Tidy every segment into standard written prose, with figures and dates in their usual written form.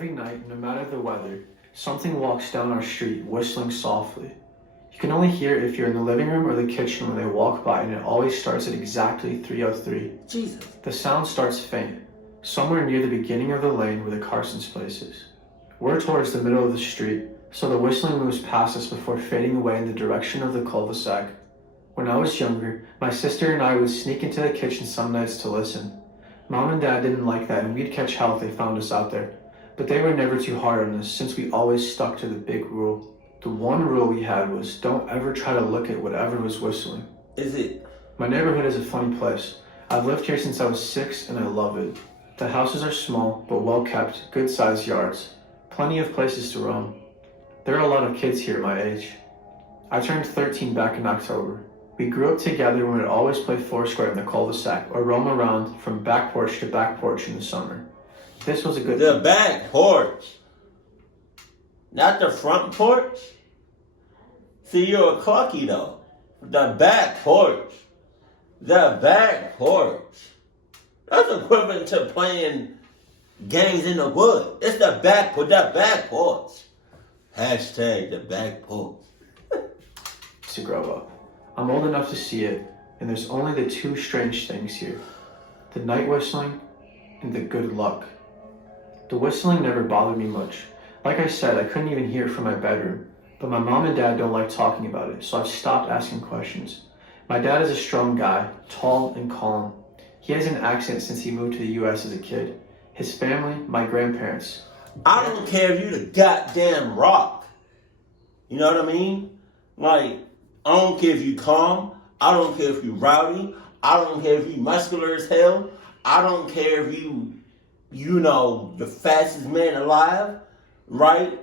Every night, no matter the weather, something walks down our street whistling softly. You can only hear it if you're in the living room or the kitchen when they walk by, and it always starts at exactly 3:03. Jesus. The sound starts faint, somewhere near the beginning of the lane where the Carsons' place is. We're towards the middle of the street, so the whistling moves past us before fading away in the direction of the cul-de-sac. When I was younger, my sister and I would sneak into the kitchen some nights to listen. Mom and Dad didn't like that, and we'd catch hell if they found us out there. But they were never too hard on us, since we always stuck to the big rule. The one rule we had was don't ever try to look at whatever was whistling. Is it? My neighborhood is a funny place. I've lived here since I was 6 and I love it. The houses are small but well kept, good sized yards. Plenty of places to roam. There are a lot of kids here my age. I turned 13 back in October. We grew up together and would always play foursquare in the cul-de-sac or roam around from back porch to back porch in the summer. This was a good The back porch. Not the front porch. See, you're a clucky though. The back porch. The back porch. That's equivalent to playing games in the wood. It's the back porch. The back porch. Hashtag the back porch. to grow up. I'm old enough to see it, and there's only the two strange things here. The night whistling and the good luck. The whistling never bothered me much. Like I said, I couldn't even hear it from my bedroom, but my mom and dad don't like talking about it, so I've stopped asking questions. My dad is a strong guy, tall and calm. He has an accent since he moved to the US as a kid. His family, my grandparents. I don't care if you the goddamn rock. You know what I mean? Like, I don't care if you calm. I don't care if you rowdy. I don't care if you muscular as hell. I don't care if you know, the fastest man alive, right?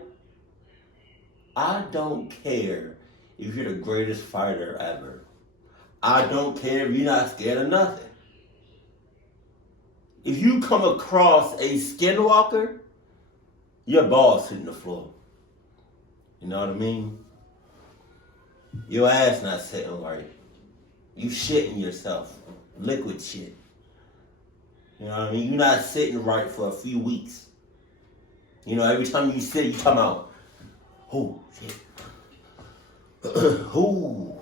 I don't care if you're the greatest fighter ever. I don't care if you're not scared of nothing. If you come across a skinwalker, your balls hitting the floor. You know what I mean? Your ass not sitting right. You shitting yourself. Liquid shit. You know what I mean? You're not sitting right for a few weeks. You know, every time you sit, you come out. Oh, shit. Ooh.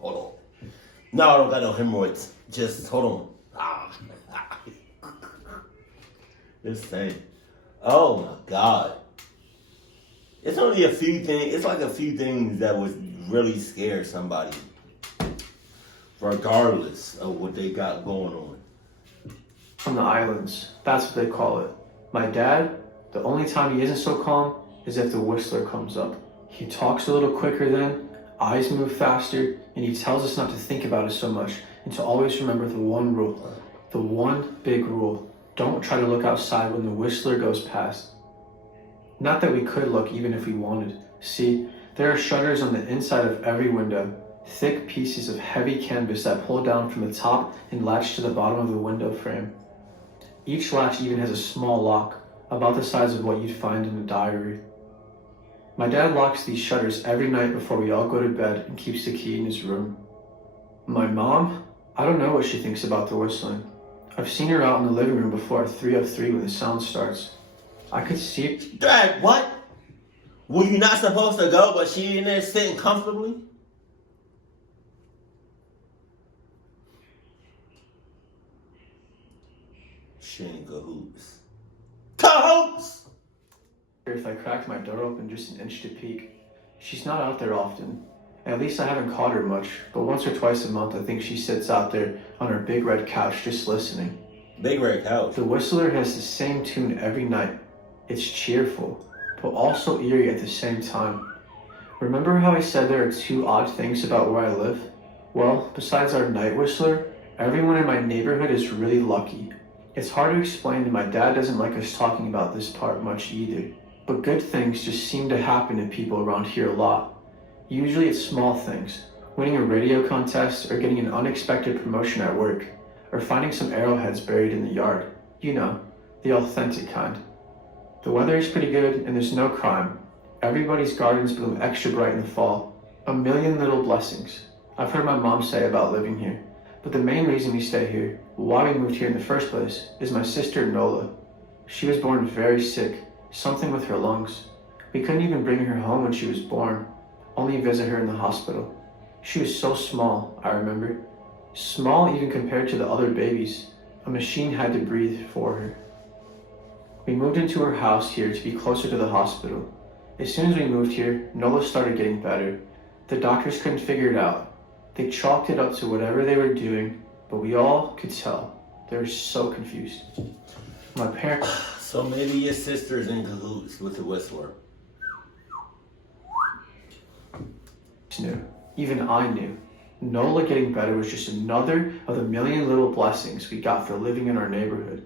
Hold on. No, I don't got no hemorrhoids. Just hold on. This thing. Oh my God. It's only a few things. It's like a few things that would really scare somebody, regardless of what they got going on. From the islands, that's what they call it. My dad, the only time he isn't so calm is if the whistler comes up. He talks a little quicker then, eyes move faster, and he tells us not to think about it so much and to always remember the one rule. The one big rule. Don't try to look outside when the whistler goes past. Not that we could look even if we wanted. See, there are shutters on the inside of every window, thick pieces of heavy canvas that pull down from the top and latch to the bottom of the window frame. Each latch even has a small lock, about the size of what you'd find in a diary. My dad locks these shutters every night before we all go to bed and keeps the key in his room. My mom? I don't know what she thinks about the whistling. I've seen her out in the living room before at 3:03 when the sound starts. I could see it. Dad, what? Were you not supposed to go, but she in there sitting comfortably? She ain't cahoots. Cahoots! If I cracked my door open just an inch to peek. She's not out there often. At least I haven't caught her much, but once or twice a month I think she sits out there on her big red couch just listening. Big red couch. The whistler has the same tune every night. It's cheerful, but also eerie at the same time. Remember how I said there are two odd things about where I live? Well, besides our night whistler, everyone in my neighborhood is really lucky. It's hard to explain, and my dad doesn't like us talking about this part much either. But good things just seem to happen to people around here a lot. Usually it's small things, winning a radio contest or getting an unexpected promotion at work, or finding some arrowheads buried in the yard. You know, the authentic kind. The weather is pretty good and there's no crime. Everybody's gardens bloom extra bright in the fall. A million little blessings. I've heard my mom say about living here. But the main reason we stay here, why we moved here in the first place, is my sister Nola. She was born very sick, something with her lungs. We couldn't even bring her home when she was born, only visit her in the hospital. She was so small, I remember. Small even compared to the other babies. A machine had to breathe for her. We moved into her house here to be closer to the hospital. As soon as we moved here, Nola started getting better. The doctors couldn't figure it out. They chalked it up to whatever they were doing, but we all could tell. They were so confused. My parents... So maybe your sister's in cahoots with the Whistler. Knew. Even I knew. Nola getting better was just another of the million little blessings we got for living in our neighborhood.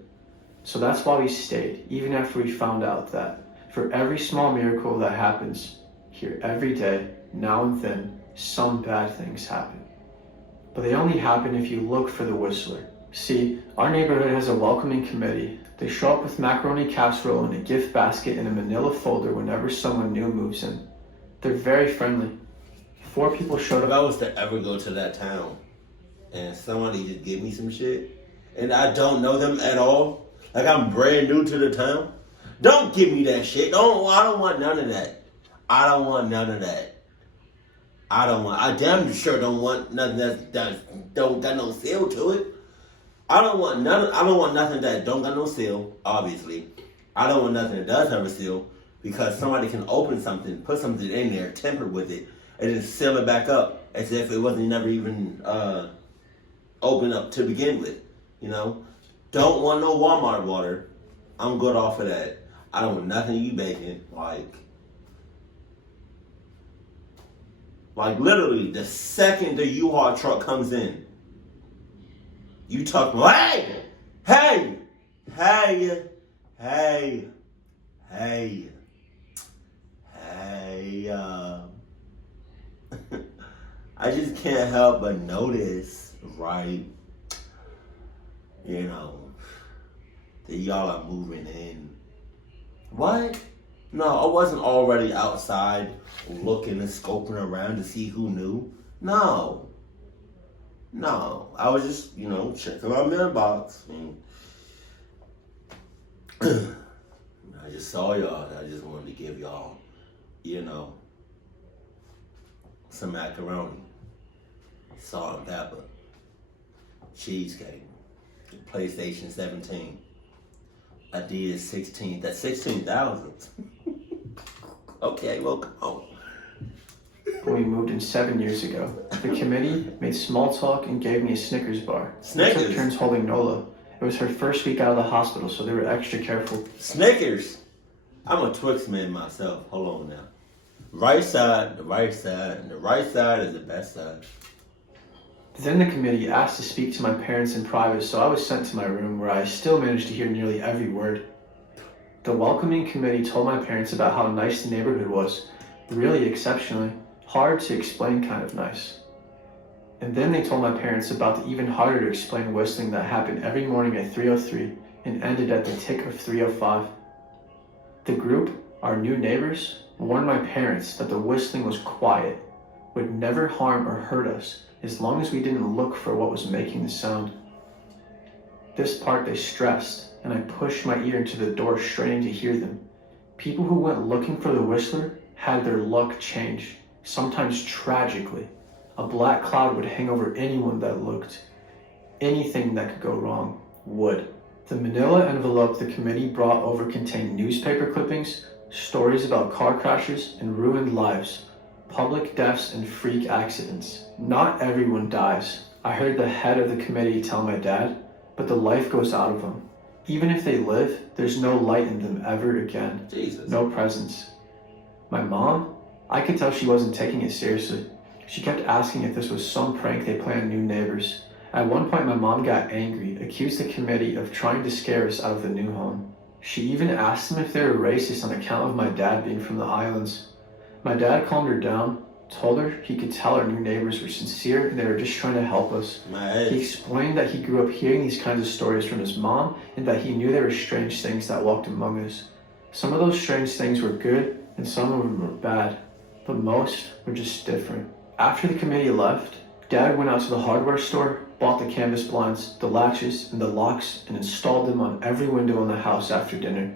So that's why we stayed, even after we found out that for every small miracle that happens here every day, now and then, some bad things happen. But they only happen if you look for the Whistler. See, our neighborhood has a welcoming committee. They show up with macaroni casserole in a gift basket and a manila folder whenever someone new moves in. They're very friendly. 4 people showed If up. I was to ever go to that town and somebody just give me some shit and I don't know them at all, like I'm brand new to the town, don't give me that shit. I don't want none of that. I don't want none of that. I damn sure don't want nothing that don't got no seal to it. I don't want nothing that don't got no seal, obviously. I don't want nothing that does have a seal because somebody can open something, put something in there, temper with it, and then seal it back up as if it wasn't never even open up to begin with. You know? Don't want no Walmart water. I'm good off of that. I don't want nothing you baking. Like literally, the second the U-Haul truck comes in, you talk, hey, I just can't help but notice, right, you know, that y'all are moving in. What? No, I wasn't already outside looking and scoping around to see who knew. No, I was just, checking my mailbox. I just saw y'all. I just wanted to give y'all, some macaroni, salt and pepper, cheesecake, PlayStation 17, Adidas 16. That's 16,000. Okay, well, come on. When we moved in 7 years ago, the committee made small talk and gave me a Snickers bar. Snickers? We took turns holding Nola. It was her first week out of the hospital, so they were extra careful. Snickers? I'm a Twix man myself. Hold on now. Right side, the right side, and the right side is the best side. Then the committee asked to speak to my parents in private, so I was sent to my room where I still managed to hear nearly every word. The welcoming committee told my parents about how nice the neighborhood was, really exceptionally, hard to explain kind of nice. And then they told my parents about the even harder to explain whistling that happened every morning at 3:03 and ended at the tick of 3:05. The group, our new neighbors, warned my parents that the whistling was quiet, would never harm or hurt us as long as we didn't look for what was making the sound. This part they stressed, and I pushed my ear into the door straining to hear them. People who went looking for the whistler had their luck change, sometimes tragically. A black cloud would hang over anyone that looked. Anything that could go wrong would. The manila envelope the committee brought over contained newspaper clippings, stories about car crashes and ruined lives, public deaths and freak accidents. Not everyone dies. I heard the head of the committee tell my dad, but the life goes out of them. Even if they live, there's no light in them ever again. Jesus. No presence. My mom, I could tell she wasn't taking it seriously. She kept asking if this was some prank they planned new neighbors. At one point my mom got angry, accused the committee of trying to scare us out of the new home. She even asked them if they were racist on account of my dad being from the islands. My dad calmed her down, told her he could tell our new neighbors were sincere and they were just trying to help us. He explained that he grew up hearing these kinds of stories from his mom and that he knew there were strange things that walked among us. Some of those strange things were good and some of them were bad, but most were just different. After the committee left, Dad went out to the hardware store, bought the canvas blinds, the latches, and the locks, and installed them on every window in the house after dinner.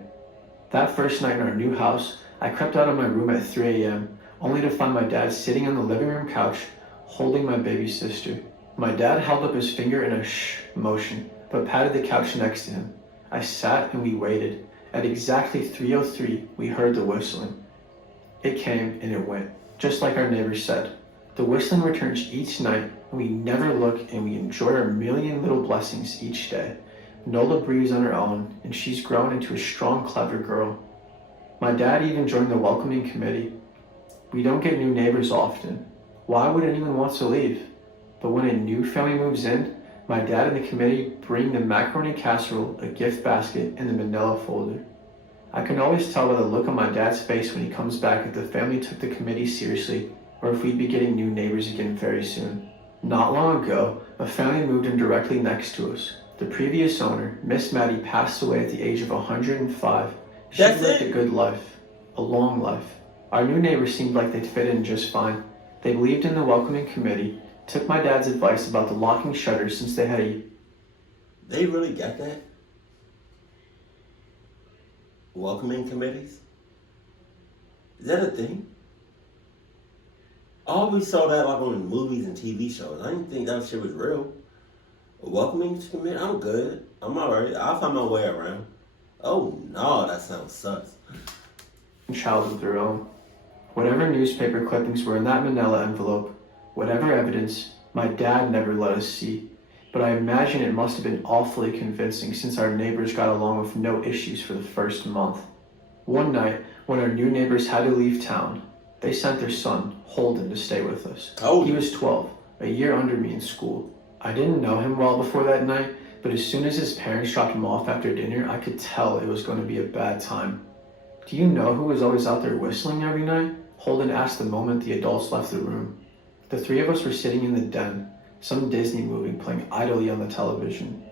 That first night in our new house, I crept out of my room at 3 a.m., only to find my dad sitting on the living room couch, holding my baby sister. My dad held up his finger in a shh motion, but patted the couch next to him. I sat and we waited. At exactly 3:03, we heard the whistling. It came and it went, just like our neighbors said. The whistling returns each night, and we never look, and we enjoy our million little blessings each day. Nola breathes on her own, and she's grown into a strong, clever girl. My dad even joined the welcoming committee. We don't get new neighbors often. Why would anyone want to leave? But when a new family moves in, my dad and the committee bring the macaroni casserole, a gift basket, and the manila folder. I can always tell by the look on my dad's face when he comes back if the family took the committee seriously, or if we'd be getting new neighbors again very soon. Not long ago, a family moved in directly next to us. The previous owner, Miss Maddie, passed away at the age of 105. She lived a good life, a long life. Our new neighbors seemed like they'd fit in just fine. They believed in the welcoming committee, took my dad's advice about the locking shutters since they had a... They really got that? Welcoming committees? Is that a thing? I always saw that like on movies and TV shows. I didn't think that shit was real. A welcoming committee? I'm good. I'm alright. I'll find my way around. Oh no, that sounds sus. Child of their own. Whatever newspaper clippings were in that manila envelope, whatever evidence, my dad never let us see. But I imagine it must have been awfully convincing since our neighbors got along with no issues for the first month. One night, when our new neighbors had to leave town, they sent their son, Holden, to stay with us. Oh. He was 12, a year under me in school. I didn't know him well before that night, but as soon as his parents dropped him off after dinner, I could tell it was going to be a bad time. Do you know who was always out there whistling every night? Holden asked the moment the adults left the room. The three of us were sitting in the den, some Disney movie playing idly on the television.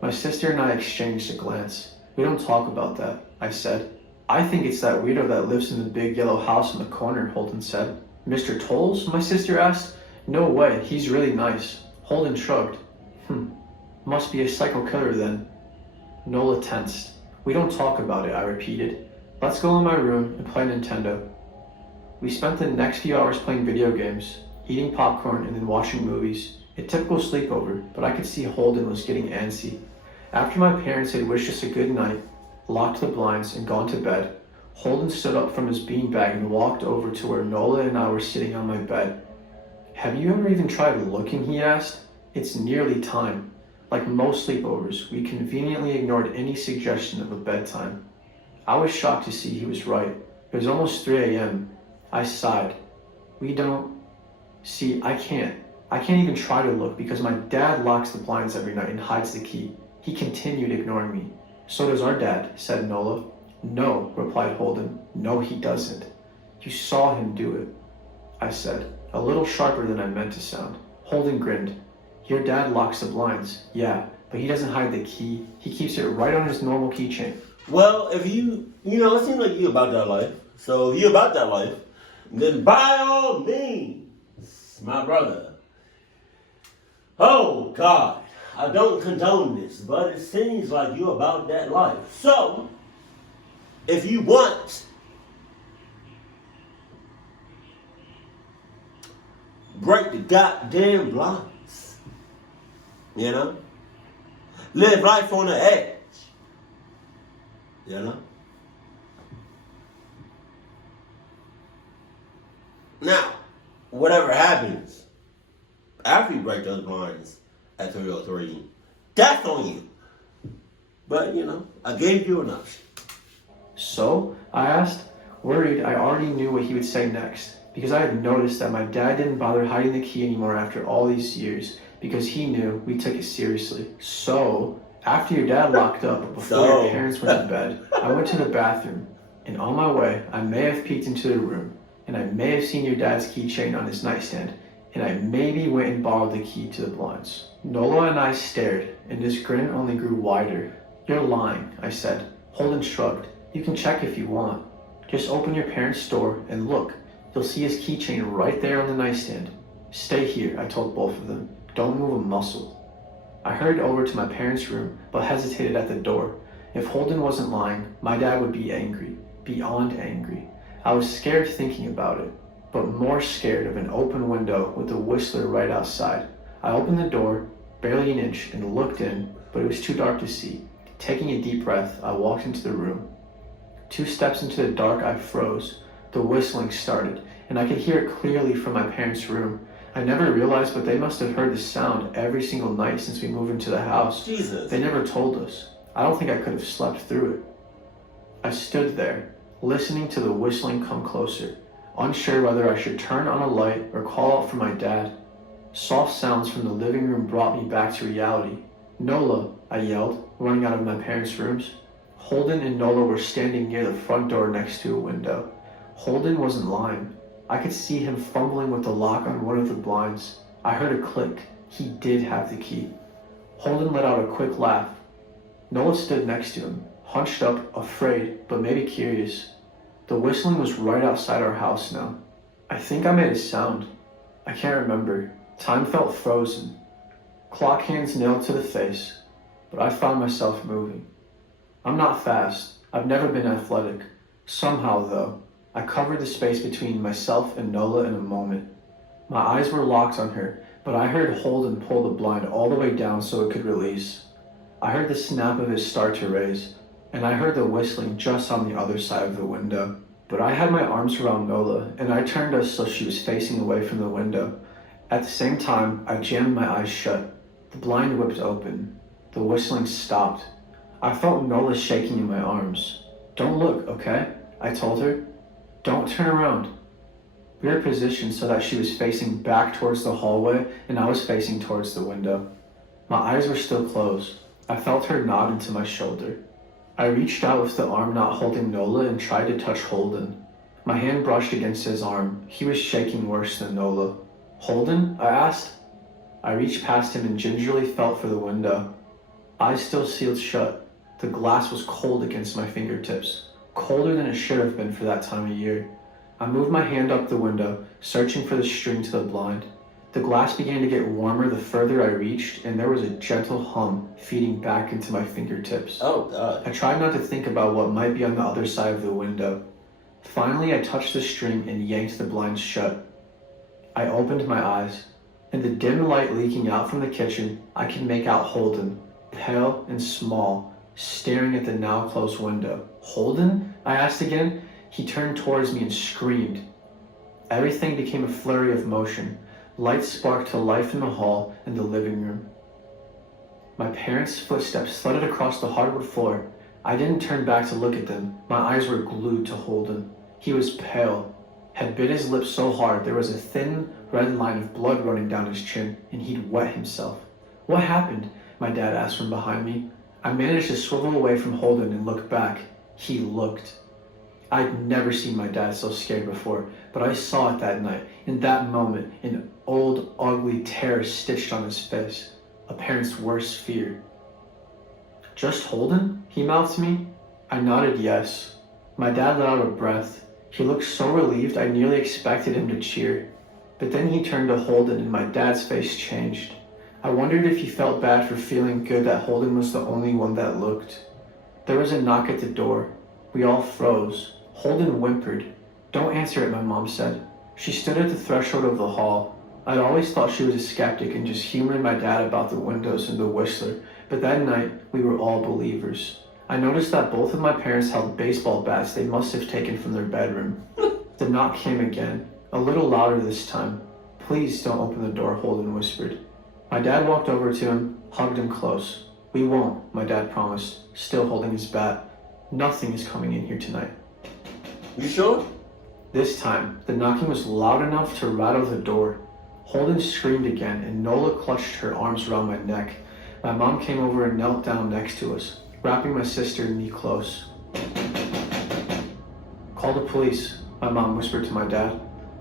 My sister and I exchanged a glance. We don't talk about that, I said. I think it's that weirdo that lives in the big yellow house in the corner, Holden said. Mr. Tolles? My sister asked. No way, he's really nice. Holden shrugged. Must be a psycho killer then. Nola tensed. We don't talk about it, I repeated. Let's go in my room and play Nintendo. We spent the next few hours playing video games, eating popcorn, and then watching movies. A typical sleepover, but I could see Holden was getting antsy. After my parents had wished us a good night, locked the blinds, and gone to bed, Holden stood up from his beanbag and walked over to where Nola and I were sitting on my bed. Have you ever even tried looking, he asked. It's nearly time. Like most sleepovers, we conveniently ignored any suggestion of a bedtime. I was shocked to see he was right. It was almost 3 a.m. I sighed. We don't... See, I can't even try to look because my dad locks the blinds every night and hides the key. He continued ignoring me. So does our dad, said Nola. No, replied Holden. No, he doesn't. You saw him do it, I said, a little sharper than I meant to sound. Holden grinned. Your dad locks the blinds, yeah, but he doesn't hide the key. He keeps it right on his normal keychain. Well, if it seems like you about that life. So if you about that life, then by all means, my brother. Oh, God, I don't condone this, but it seems like you about that life. So, if you want, break the goddamn blinds. You know? Live life on the edge. You know? Now, whatever happens after you break those blinds at 3:03, that's on you. But, I gave you an option. So, I asked, worried I already knew what he would say next, because I had noticed that my dad didn't bother hiding the key anymore after all these years, because he knew we took it seriously. So, after your dad locked up, before your parents went to bed, I went to the bathroom, and on my way, I may have peeked into the room, and I may have seen your dad's keychain on his nightstand, and I maybe went and borrowed the key to the blinds. Nola and I stared, and his grin only grew wider. You're lying, I said. Holden shrugged. You can check if you want. Just open your parents' door and look. You'll see his keychain right there on the nightstand. Stay here, I told both of them. Don't move a muscle. I hurried over to my parents' room, but hesitated at the door. If Holden wasn't lying, my dad would be angry, beyond angry. I was scared thinking about it, but more scared of an open window with the Whistler right outside. I opened the door, barely an inch, and looked in, but it was too dark to see. Taking a deep breath, I walked into the room. 2 steps into the dark, I froze. The whistling started, and I could hear it clearly from my parents' room. I never realized, but they must have heard the sound every single night since we moved into the house. Jesus. They never told us. I don't think I could have slept through it. I stood there, listening to the whistling come closer, unsure whether I should turn on a light or call out for my dad. Soft sounds from the living room brought me back to reality. "Nola," I yelled, running out of my parents' rooms. Holden and Nola were standing near the front door next to a window. Holden wasn't lying. I could see him fumbling with the lock on one of the blinds. I heard a click. He did have the key. Holden let out a quick laugh. Nola stood next to him, hunched up, afraid, but maybe curious. The whistling was right outside our house now. I think I made a sound. I can't remember. Time felt frozen. Clock hands nailed to the face, but I found myself moving. I'm not fast. I've never been athletic. Somehow, though, I covered the space between myself and Nola in a moment. My eyes were locked on her, but I heard Holden pull the blind all the way down so it could release. I heard the snap of it start to raise, and I heard the whistling just on the other side of the window. But I had my arms around Nola, and I turned us so she was facing away from the window. At the same time, I jammed my eyes shut. The blind whipped open. The whistling stopped. I felt Nola shaking in my arms. "Don't look, okay?" I told her. "Don't turn around." We were positioned so that she was facing back towards the hallway and I was facing towards the window. My eyes were still closed. I felt her nod into my shoulder. I reached out with the arm not holding Nola and tried to touch Holden. My hand brushed against his arm. He was shaking worse than Nola. "Holden?" I asked. I reached past him and gingerly felt for the window. Eyes still sealed shut. The glass was cold against my fingertips. Colder than it should have been for that time of year. I moved my hand up the window, searching for the string to the blind. The glass began to get warmer the further I reached, and there was a gentle hum feeding back into my fingertips. Oh, God. I tried not to think about what might be on the other side of the window. Finally, I touched the string and yanked the blinds shut. I opened my eyes. In the dim light leaking out from the kitchen, I could make out Holden, pale and small, staring at the now closed window. "Holden?" I asked again. He turned towards me and screamed. Everything became a flurry of motion. Lights sparked to life in the hall and the living room. My parents' footsteps thudded across the hardwood floor. I didn't turn back to look at them. My eyes were glued to Holden. He was pale, had bit his lip so hard there was a thin red line of blood running down his chin, and he'd wet himself. "What happened?" my dad asked from behind me. I managed to swivel away from Holden and look back. He looked. I'd never seen my dad so scared before, but I saw it that night. In that moment, an old, ugly terror stitched on his face. A parent's worst fear. "Just Holden?" he mouthed to me. I nodded yes. My dad let out a breath. He looked so relieved I nearly expected him to cheer. But then he turned to Holden and my dad's face changed. I wondered if he felt bad for feeling good that Holden was the only one that looked. There was a knock at the door. We all froze. Holden whimpered. "Don't answer it," my mom said. She stood at the threshold of the hall. I'd always thought she was a skeptic and just humored my dad about the windows and the Whistler, but that night we were all believers. I noticed that both of my parents held baseball bats they must have taken from their bedroom. The knock came again, a little louder this time. "Please don't open the door," Holden whispered. My dad walked over to him, hugged him close. "We won't," my dad promised, still holding his bat. "Nothing is coming in here tonight." You sure? This time, the knocking was loud enough to rattle the door. Holden screamed again, and Nola clutched her arms around my neck. My mom came over and knelt down next to us, wrapping my sister and me close. "Call the police," my mom whispered to my dad.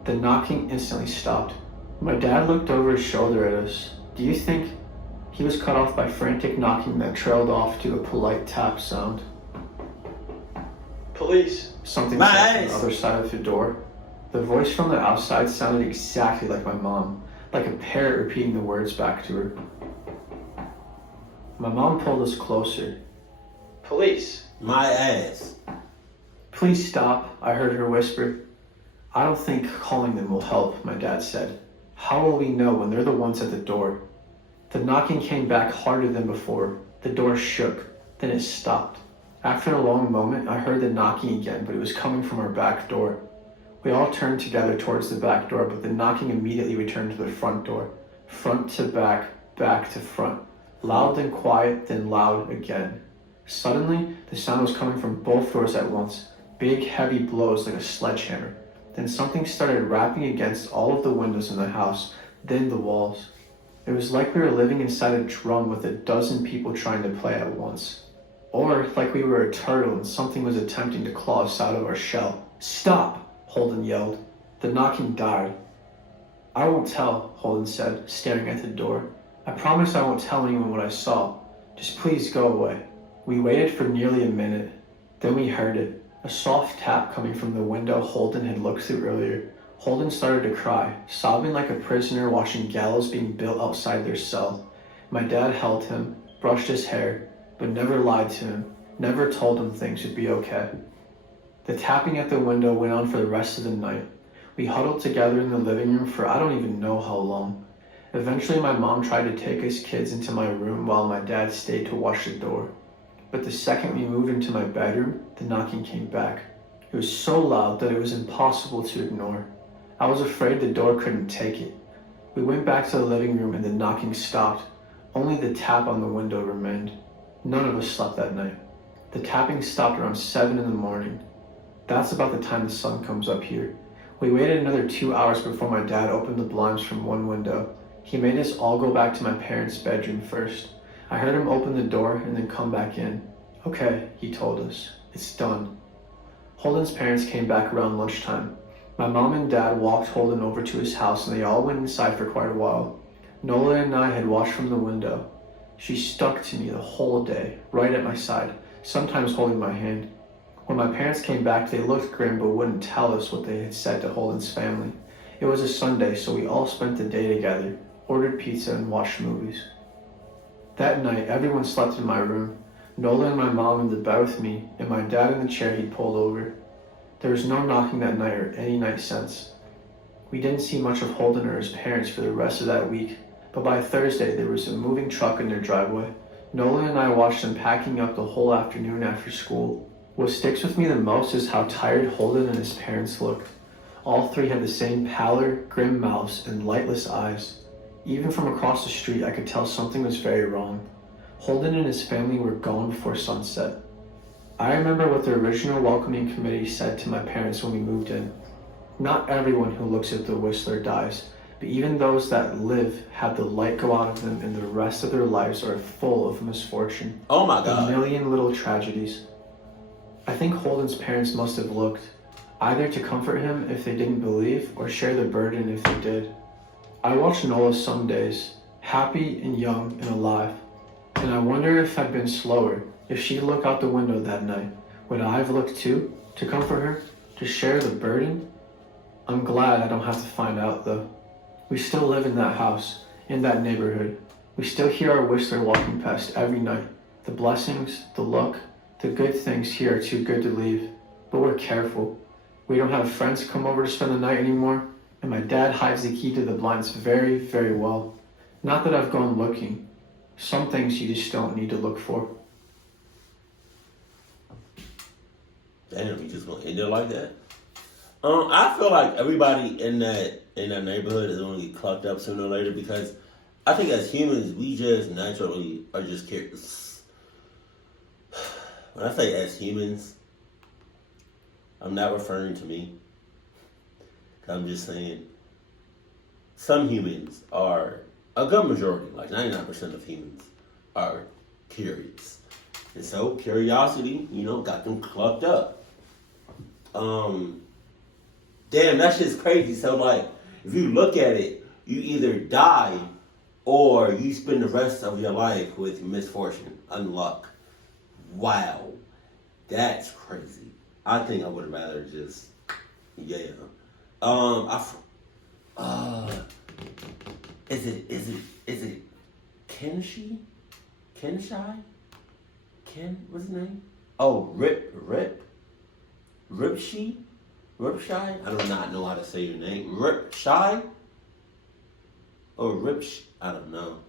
The knocking instantly stopped. My dad looked over his shoulder at us. "Do you think—" He was cut off by frantic knocking that trailed off to a polite tap sound. "Police!" Something said from the other side of the door. The voice from the outside sounded exactly like my mom. like a parrot repeating the words back to her. My mom pulled us closer. Police. My ass. Please stop, I heard her whisper. I don't think calling them will help, my dad said. How will we know when they're the ones at the door? The knocking came back harder than before. The door shook, then it stopped. After a long moment, I heard the knocking again, but it was coming from our back door. We all turned together towards the back door, but the knocking immediately returned to the front door. Front to back, back to front. Loud then quiet, then loud again. Suddenly, the sound was coming from both doors at once. Big, heavy blows like a sledgehammer. Then something started rapping against all of the windows in the house, then the walls. It was like we were living inside a drum with a dozen people trying to play at once. Or like we were a turtle and something was attempting to claw us out of our shell. Stop! Holden yelled. The knocking died. I won't tell, Holden said, staring at the door. I promise I won't tell anyone what I saw. Just please go away. We waited for nearly a minute. Then we heard it. A soft tap coming from the window Holden had looked through earlier. Holden started to cry, sobbing like a prisoner watching gallows being built outside their cell. My dad held him, brushed his hair, but never lied to him, never told him things would be okay. The tapping at the window went on for the rest of the night. We huddled together in the living room for I don't even know how long. Eventually my mom tried to take us kids into my room while my dad stayed to watch the door. But the second we moved into my bedroom, the knocking came back. It was so loud that it was impossible to ignore. I was afraid the door couldn't take it. We went back to the living room and the knocking stopped. Only the tap on the window remained. None of us slept that night. The tapping stopped around 7 in the morning. That's about the time the sun comes up here. We waited another 2 hours before my dad opened the blinds from one window. He made us all go back to my parents' bedroom first. I heard him open the door and then come back in. Okay, he told us. It's done. Holden's parents came back around lunchtime. My mom and dad walked Holden over to his house and they all went inside for quite a while. Nola and I had watched from the window. She stuck to me the whole day, right at my side, sometimes holding my hand. When my parents came back, they looked grim but wouldn't tell us what they had said to Holden's family. It was a Sunday, so we all spent the day together, ordered pizza and watched movies. That night, everyone slept in my room. Nola and my mom in the bed with me, and my dad in the chair he'd pulled over. There was no knocking that night or any night since. We didn't see much of Holden or his parents for the rest of that week, but by Thursday there was a moving truck in their driveway. Nola and I watched them packing up the whole afternoon after school. What sticks with me the most is how tired Holden and his parents looked. All three had the same pallor, grim mouths, and lightless eyes. Even from across the street, I could tell something was very wrong. Holden and his family were gone before sunset. I remember what the original welcoming committee said to my parents when we moved in. Not everyone who looks at the Whistler dies, but even those that live have the light go out of them and the rest of their lives are full of misfortune. Oh my God. A million little tragedies. I think Holden's parents must have looked, either to comfort him if they didn't believe or share the burden if they did. I watched Nola some days, happy and young and alive, and I wonder if I'd been slower, if she'd look out the window that night. Would I have looked too, to comfort her, to share the burden? I'm glad I don't have to find out though. We still live in that house, in that neighborhood. We still hear our Whistler walking past every night. The blessings, the luck, the good things here are too good to leave, but we're careful. We don't have friends come over to spend the night anymore, and my dad hides the key to the blinds very, very well. Not that I've gone looking. Some things you just don't need to look for. Damn, you just gonna end it like that? I feel like everybody in that neighborhood is gonna get clucked up sooner or later because I think as humans we just naturally are just curious. When I say as humans, I'm not referring to me. I'm just saying some humans are, a good majority, like 99% of humans are curious. And so curiosity, got them clucked up. Damn, that shit's crazy. So like, if you look at it, you either die or you spend the rest of your life with misfortune, unluck. Wow. That's crazy. I think I would rather just, yeah. Is it Kenshi? Kenshai? What's his name? Oh, Ripshi? Ripshai? I do not know how to say your name. Ripshai? Or Ripsh? I don't know.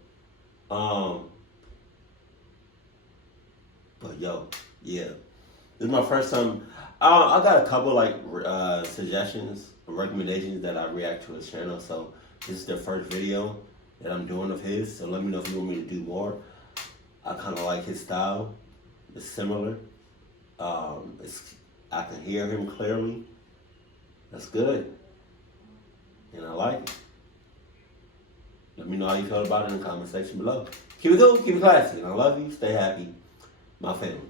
But yo, yeah. This is my first time. I got a couple like suggestions, recommendations that I react to his channel. So this is the first video that I'm doing of his. So let me know if you want me to do more. I kind of like his style. It's similar. I can hear him clearly. That's good. And I like it. Let me know how you feel about it in the comment section below. Keep it cool, keep it classy. And I love you. Stay happy. My family.